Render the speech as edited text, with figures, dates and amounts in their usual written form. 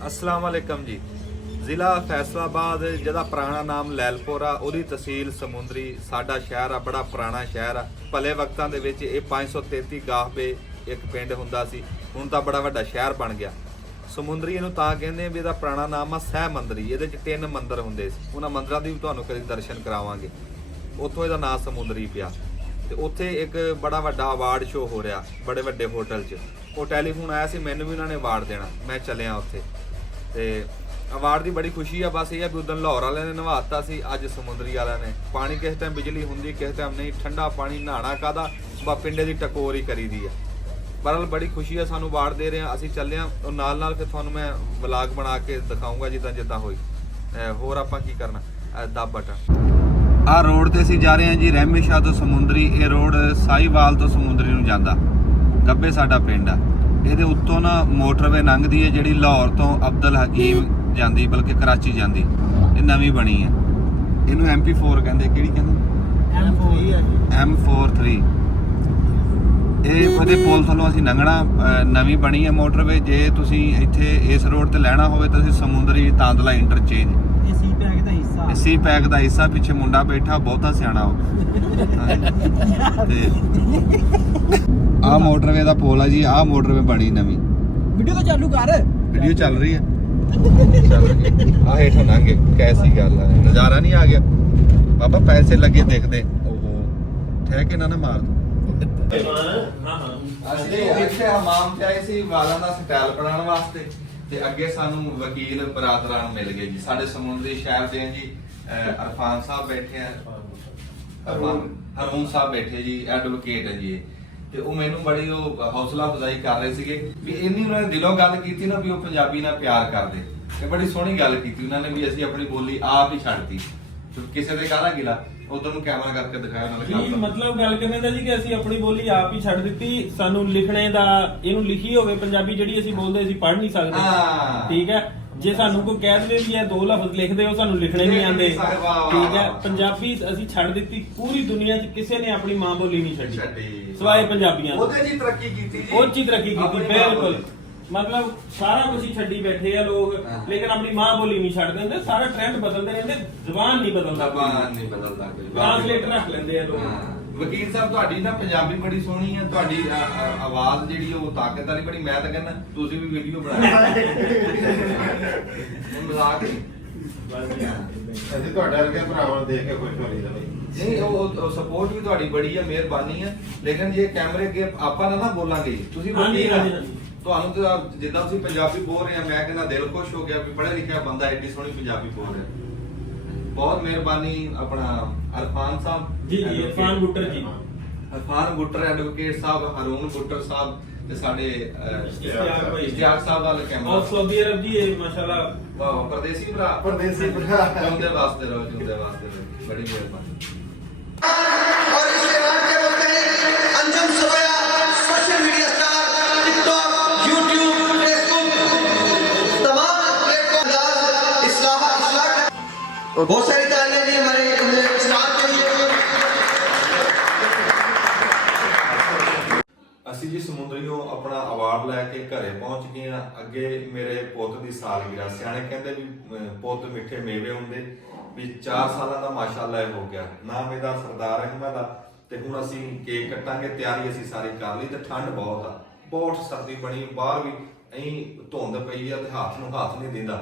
अस्सलाम वालेकुम जी। ਜ਼ਿਲ੍ਹਾ ਫੈਸਲਾਬਾਦ ਜਿਹਦਾ ਪੁਰਾਣਾ ਨਾਮ ਲੈਲਪੁਰ ਆ, ਉਹਦੀ ਤਹਿਸੀਲ ਸਮੁੰਦਰੀ ਸਾਡਾ ਸ਼ਹਿਰ ਆ, ਬੜਾ ਪੁਰਾਣਾ ਸ਼ਹਿਰ ਆ। ਭਲੇ ਵਕਤਾਂ ਦੇ ਵਿੱਚ ਇਹ 533 ਗਾਹਬੇ ਇੱਕ ਪਿੰਡ ਹੁੰਦਾ ਸੀ, ਹੁਣ ਤਾਂ ਬੜਾ ਵੱਡਾ ਸ਼ਹਿਰ ਬਣ ਗਿਆ। ਸਮੁੰਦਰੀ ਇਹਨੂੰ ਤਾਂ ਕਹਿੰਦੇ ਆ ਵੀ ਇਹਦਾ ਪੁਰਾਣਾ ਨਾਮ ਆ ਸਹਿ ਮੰਦਰੀ। ਇਹਦੇ 'ਚ 3 ਮੰਦਰ ਹੁੰਦੇ ਸੀ, ਉਹਨਾਂ ਮੰਦਰਾਂ ਦੀ ਵੀ ਤੁਹਾਨੂੰ ਕਦੇ ਦਰਸ਼ਨ ਕਰਾਵਾਂਗੇ। ਉੱਥੋਂ ਇਹਦਾ ਨਾਮ ਸਮੁੰਦਰੀ ਪਿਆ। ਤੇ ਉੱਥੇ ਇੱਕ ਬੜਾ ਵੱਡਾ ਅਵਾਰਡ ਸ਼ੋਅ ਹੋ ਰਿਹਾ ਬੜੇ ਵੱਡੇ ਹੋਟਲ 'ਚ। ਉਹ ਟੈਲੀਫੋਨ ਆਇਆ ਸੀ ਮੈਨੂੰ ਵੀ ਉਹਨਾਂ ਨੇ ਅਵਾਰਡ ਦੇਣਾ, ਮੈਂ ਚੱਲਿਆ ਉੱਥੇ। ਤੇ ਅਵਾਰਡ ਦੀ ਬੜੀ ਖੁਸ਼ੀ ਆ। ਬਸ ਇਹ ਆ ਵੀ ਉਦੋਂ ਲਾਹੌਰ ਵਾਲਿਆਂ ਨੇ ਨਵਾਤਾ ਸੀ, ਅੱਜ ਸਮੁੰਦਰੀ ਵਾਲਿਆਂ ਨੇ। ਪਾਣੀ ਕਿਸੇ ਟਾਈਮ ਬਿਜਲੀ ਹੁੰਦੀ, ਕਿਸੇ ਟਾਈਮ ਨਹੀਂ। ਠੰਡਾ ਪਾਣੀ ਨਹਾਣਾ ਕਾਹਦਾ, ਬਾ ਪਿੰਡੇ ਦੀ ਟਕੋਰ ਹੀ ਕਰੀਦੀ ਆ। ਬਹਰਹਾਲ ਬੜੀ ਖੁਸ਼ੀ ਆ, ਸਾਨੂੰ ਅਵਾਰਡ ਦੇ ਰਹੇ ਆ, ਅਸੀਂ ਚੱਲੇ ਆ। ਉਹ ਨਾਲ ਫਿਰ ਤੁਹਾਨੂੰ ਮੈਂ ਵਲਾਗ ਬਣਾ ਕੇ ਦਿਖਾਊਂਗਾ ਜਿੱਦਾਂ ਹੋਈ। ਹੋਰ ਆਪਾਂ ਕੀ ਕਰਨਾ, ਦੱਬ ਬਟਨ। ਆਹ ਰੋਡ ਤੇ ਅਸੀਂ ਜਾ ਰਹੇ ਹਾਂ ਜੀ, ਰਹਿਮਤ ਸ਼ਾਹ ਤੋਂ ਸਮੁੰਦਰੀ। ਇਹ ਰੋਡ ਸਾਹੀਵਾਲ ਤੋਂ ਸਮੁੰਦਰੀ ਨੂੰ ਜਾਂਦਾ। ਗੱਬੇ ਸਾਡਾ ਪਿੰਡ ਆ। ਇਹਦੇ ਉੱਤੋਂ ਨਾ ਮੋਟਰਵੇ ਲੰਘਦੀ ਹੈ ਜਿਹੜੀ ਲਾਹੌਰ ਤੋਂ ਅਬਦੁਲ ਹਕੀਮ ਜਾਂਦੀ, ਬਲਕਿ ਕਰਾਚੀ ਜਾਂਦੀ। ਇਹ ਨਵੀਂ ਬਣੀ ਹੈ, ਇਹਨੂੰ MP4 ਕਹਿੰਦੇ। ਕਿਹੜੀ ਕਹਿੰਦੇ? M43। ਇਹ ਉਹਦੇ ਪੁਲ ਥੱਲੋਂ ਅਸੀਂ ਲੰਘਣਾ। ਨਵੀਂ ਬਣੀ ਹੈ ਮੋਟਰਵੇ। ਜੇ ਤੁਸੀਂ ਇੱਥੇ ਇਸ ਰੋਡ ਤੇ ਲੈਣਾ ਹੋਵੇ ਤਾਂ ਤੁਸੀਂ ਸਮੁੰਦਰੀ ਤਾਂਦਲਾ ਇੰਟਰਚੇਂਜ। ਸੀ ਪੈਕ ਦਾ ਹਿੱਸਾ ਪਿੱਛੇ ਮੁੰਡਾ ਬੈਠਾ, ਬਹੁਤਾ ਸਿਆਣਾ ਉਹ। ਆਹ ਮੋਟਰਵੇ ਦਾ ਪੁਲ ਆ ਜੀ, ਆਹ ਮੋਟਰਵੇ ਬਣੀ ਨਵੀਂ। ਵੀਡੀਓ ਤਾਂ ਚਾਲੂ ਕਰ। ਵੀਡੀਓ ਚੱਲ ਰਹੀ ਹੈ। ਆ ਹੇਠੋਂ ਲੰਘੇ, ਕੈਸੀ ਗੱਲ ਹੈ, ਨਜ਼ਾਰਾ ਨਹੀਂ ਆ ਗਿਆ ਬਾਬਾ। ਪੈਸੇ ਲੱਗੇ ਦੇਖਦੇ। ਓਹੋ ਠਹਿਕੇ ਨਾ ਮਾਰ ਦੋ। ਅਸੀਂ ਇੱਥੇ ਹਮਾਮ ਤੇ ਆਏ ਸੀ ਵਾਲਾਂ ਦਾ ਸਟਾਈਲ ਬਣਾਉਣ ਵਾਸਤੇ, ਤੇ ਅੱਗੇ ਸਾਨੂੰ ਵਕੀਲ ਬਰਾਦਰਾਨ ਮਿਲ ਗਏ ਜੀ। ਸਾਡੇ ਸਮੁੰਦਰੀ ਸ਼ਹਿਰ ਦੇ ਜੀ ਅਰਫਾਨ ਸਾਹਿਬ ਬੈਠੇ ਆ, ਹਰਮੂਨ ਸਾਹਿਬ ਬੈਠੇ ਜੀ, ਐਡਵੋਕੇਟ ਹੈ ਜੀ। ਤੇ ਉਹ ਮੈਨੂੰ ਬੜੀ ਉਹ ਹੌਸਲਾ ਅਫਜ਼ਾਈ ਕਰ ਰਹੇ ਸੀਗੇ ਵੀ ਇੰਨੀ ਉਹਨਾਂ ਨੇ ਦਿਲੋਂ ਗੱਲ ਕੀਤੀ ਨਾ ਵੀ ਉਹ ਪੰਜਾਬੀ ਨਾਲ ਪਿਆਰ ਕਰਦੇ। ਇਹ ਬੜੀ ਸੋਹਣੀ ਗੱਲ ਕੀਤੀ ਉਹਨਾਂ ਨੇ ਵੀ ਅਸੀਂ ਆਪਣੀ ਬੋਲੀ ਆਪ ਹੀ ਛੱਡਤੀ। ਕਿਸੇ ਦੇ ਕਾਹਦਾ ਗਿਲਾ, ਉਧਰ ਨੂੰ ਕੈਮਰਾ ਕਰਕੇ ਦਿਖਾਇਆ ਉਹਨਾਂ ਨੇ। ਮਤਲਬ ਗੱਲ ਕਰਨੇ ਦਾ ਜੀ ਕਿ ਅਸੀਂ ਆਪਣੀ ਬੋਲੀ ਆਪ ਹੀ ਛੱਡ ਦਿੱਤੀ। ਸਾਨੂੰ ਲਿਖਣੇ ਦਾ, ਇਹਨੂੰ ਲਿਖੀ ਹੋਵੇ ਪੰਜਾਬੀ ਜਿਹੜੀ ਅਸੀਂ ਬੋਲਦੇ ਅਸੀਂ ਪੜ੍ਹ ਨਹੀਂ ਸਕਦੇ। ਠੀਕ ਹੈ, ਜੇ ਸਾਨੂੰ ਕੋਈ ਕਹਿ ਦੇਵੇ ਵੀ ਇਹ 2 ਲਫ਼ਜ਼ ਲਿਖ ਦਿਓ, ਸਾਨੂੰ ਲਿਖਣੇ ਨਹੀਂ ਆਉਂਦੇ। ਠੀਕ ਹੈ, ਪੰਜਾਬੀ ਅਸੀਂ ਛੱਡ ਦਿੱਤੀ। ਪੂਰੀ ਦੁਨੀਆ 'ਚ ਕਿਸੇ ਨੇ ਆਪਣੀ ਮਾਂ ਬੋਲੀ ਨਹੀਂ ਛੱਡੀ ਸਿਵਾਏ ਪੰਜਾਬੀਆਂ। ਉਹਦੇ 'ਚ ਤਰੱਕੀ ਕੀਤੀ ਜੀ, ਉਹ 'ਚ ਤਰੱਕੀ ਕੀਤੀ ਬਿਲਕੁਲ। ਮਤਲਬ ਸਾਰਾ ਕੁਝ ਹੀ ਛੱਡੀ ਬੈਠੇ ਆ ਲੋਕ, ਲੇਕਿਨ ਆਪਣੀ ਮਾਂ ਬੋਲੀ ਨਹੀਂ ਛੱਡ ਦਿੰਦੇ। ਸਾਰਾ ਟ੍ਰੈਂਡ ਬਦਲਦੇ ਰਹਿੰਦੇ, ਜ਼ੁਬਾਨ ਨਹੀਂ ਬਦਲਦਾ। ਟ੍ਰਾਂਸਲੇਟਰ ਰੱਖ ਲੈਂਦੇ ਆ ਲੋਕ। ਵਕੀਲ ਸਾਹਿਬ ਤੁਹਾਡੀ ਨਾ ਪੰਜਾਬੀ ਬੜੀ ਸੋਹਣੀ ਹੈ, ਤੁਹਾਡੀ ਆਵਾਜ਼ ਜਿਹੜੀ ਉਹ ਤਾਕਤ ਵਾਲੀ ਬੜੀ। ਮੈਂ ਤਾਂ ਕਹਿੰਦਾ ਤੁਸੀਂ ਵੀ ਵੀਡੀਓ ਬਣਾਓ। ਮਜ਼ਾਕ ਨਹੀਂ, ਅਸੀਂ ਤੁਹਾਡੇ ਵਰਗੇ ਭਰਾਵਾਂ ਨੂੰ ਦੇਖ ਕੇ ਖੁਸ਼ ਹੋ ਰਹੀਦਾ ਬਈ। ਨਹੀਂ ਉਹ ਸਪੋਰਟ ਵੀ ਤੁਹਾਡੀ ਬੜੀ ਹੈ, ਮਿਹਰਬਾਨੀ ਹੈ। ਲੇਕਿਨ ਜੇ ਕੈਮਰੇ ਅੱਗੇ ਆਪਾਂ ਨਾ ਬੋਲਾਂਗੇ, ਤੁਸੀਂ ਤੁਹਾਨੂੰ ਤਾਂ ਜਿੱਦਾਂ ਤੁਸੀਂ ਪੰਜਾਬੀ ਬੋਲ ਰਹੇ ਆ, ਮੈਂ ਕਹਿੰਦਾ ਦਿਲ ਖੁਸ਼ ਹੋ ਗਿਆ ਵੀ ਪੜ੍ਹਿਆ ਲਿਖਿਆ ਬੰਦਾ ਐਡੀ ਸੋਹਣੀ ਪੰਜਾਬੀ ਬੋਲ ਰਿਹਾ। ਬਹੁਤ ਮਿਹਰਬਾਨੀ। ਆਪਣਾ ਅਰਫਾਨ ਸਾਹਿਬ ਜੀ, ਇਰਫਾਨ ਗੁੱਟਰ ਜੀ, ਅਰਫਾਨ ਗੁੱਟਰ ਐਡਵੋਕੇਟ ਸਾਹਿਬ, ਹਰੂਨ ਗੁੱਟਰ ਸਾਹਿਬ, ਤੇ ਸਾਡੇ ਇਸ਼ਤਿਆਕ ਸਾਹਿਬ ਵਾਲੇ ਕੈਮਰਾ। ਔਰ ਸਾਊਦੀ ਅਰਬ ਜੀ, ਇਹ ਮਾਸ਼ਾਅੱਲਾ ਵਾਹ ਪਰਦੇਸੀ ਭਰਾ। ਜੁੰਦੇ ਵਾਸਤੇ ਰਹੋ, ਜੁੰਦੇ ਵਾਸਤੇ ਰਹੋ। ਬੜੀ ਮਿਹਰਬਾਨੀ। और इसके बाद क्या बोलते हैं, Anjum Subbaiah social media star, TikTok, YouTube, Facebook, तमाम प्लेटफॉर्म इस्लाह बहुत सारी तालीमें दी हमारे स्टार के लिए। ਅਸੀਂ ਜੀ ਸਮੁੰਦਰੀਓਂ ਆਪਣਾ ਅਵਾਰਡ ਲੈ ਕੇ ਘਰੇ ਪਹੁੰਚ ਗਏ ਆ। ਅੱਗੇ ਮੇਰੇ ਪੁੱਤ ਦੀ ਸਾਲਗਿਰਾ। ਸਿਆਣੇ ਕਹਿੰਦੇ ਵੀ ਪੁੱਤ ਮਿੱਠੇ ਮੇਵੇ ਹੁੰਦੇ, ਵੀ 4 ਸਾਲਾਂ ਦਾ ਮਾਸ਼ਾਅੱਲਾ ਹੋ ਗਿਆ। ਨਾਮ ਇਹਦਾ ਸਰਦਾਰ ਅਹਿਮਦ ਆ। ਤੇ ਹੁਣ ਅਸੀਂ ਕੇਕ ਕੱਟਾਂਗੇ, ਤਿਆਰੀ ਅਸੀਂ ਸਾਰੀ ਕਰ ਲਈ। ਤੇ ਠੰਡ ਬਹੁਤ ਆ, ਬਹੁਤ ਸਰਦੀ ਬਣੀ, ਬਾਹਰ ਵੀ ਐਂ ਧੁੰਦ ਪਈ ਆ ਤੇ ਹੱਥ ਨੂੰ ਹੱਥ ਨਹੀਂ ਦਿੰਦਾ।